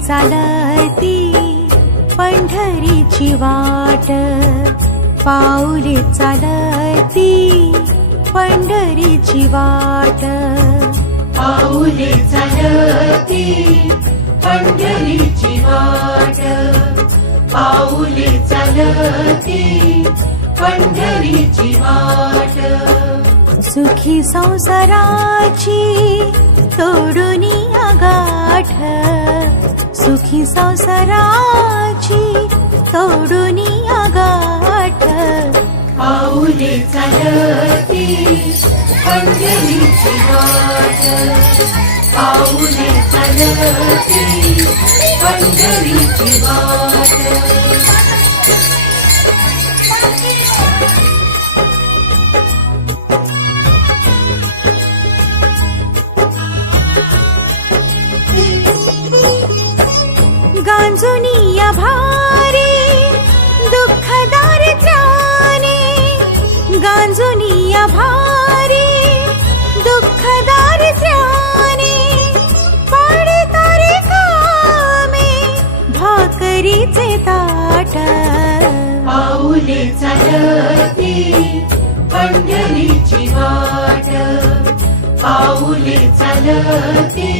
चालती पंढरीची वाट, पाऊले चालती पंढरीची वाट, पाऊले चालती पंढरीची वाट, पाऊले चालती पंढरीची वाट. सुखी संसाराची तोडून गाठ, सुखी संसाराची तोडून गाठ, पाऊले चालती पंढरीची वाट, पाऊले चालती पंढरीची वाट. गांजुनिया भारी दुःख दारिद्र्याने, गांजुनिया भारी दुःख दारिद्र्याने, पाडतारे कामे भाकरीचे ताट, पाऊले चालती पंढरीची वाट, पाऊले चालती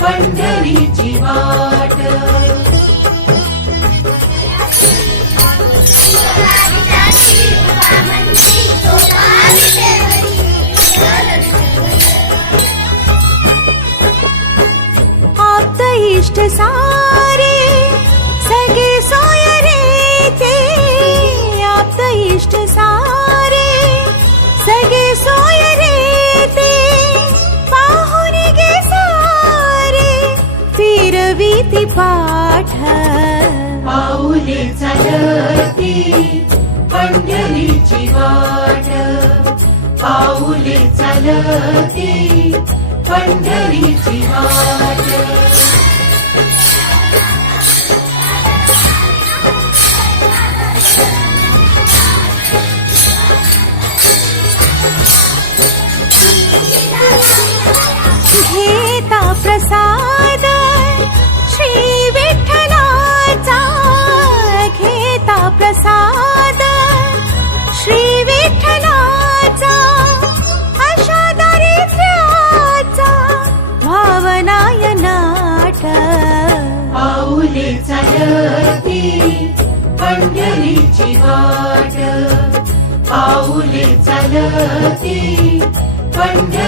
पंढरीची वाट. आप्त इष्ट सारे सगळे सोय रे ते, आप्त इष्ट सारे सगळे सोय रे ते, पाहुन गे सारे फिरवीती पाठ, पाऊले चालती पंढरीची वाट, पाऊले चालती पंढरीची वाट. घेता प्रसाद श्री विठ्ठलाचा, घेता प्रसाद श्री विठ्ठलाचा, अशा दारिद्र्याचा भावनाय नाट, पाऊले चालती पंढरीची वाट, पाऊले चालती पंढरीची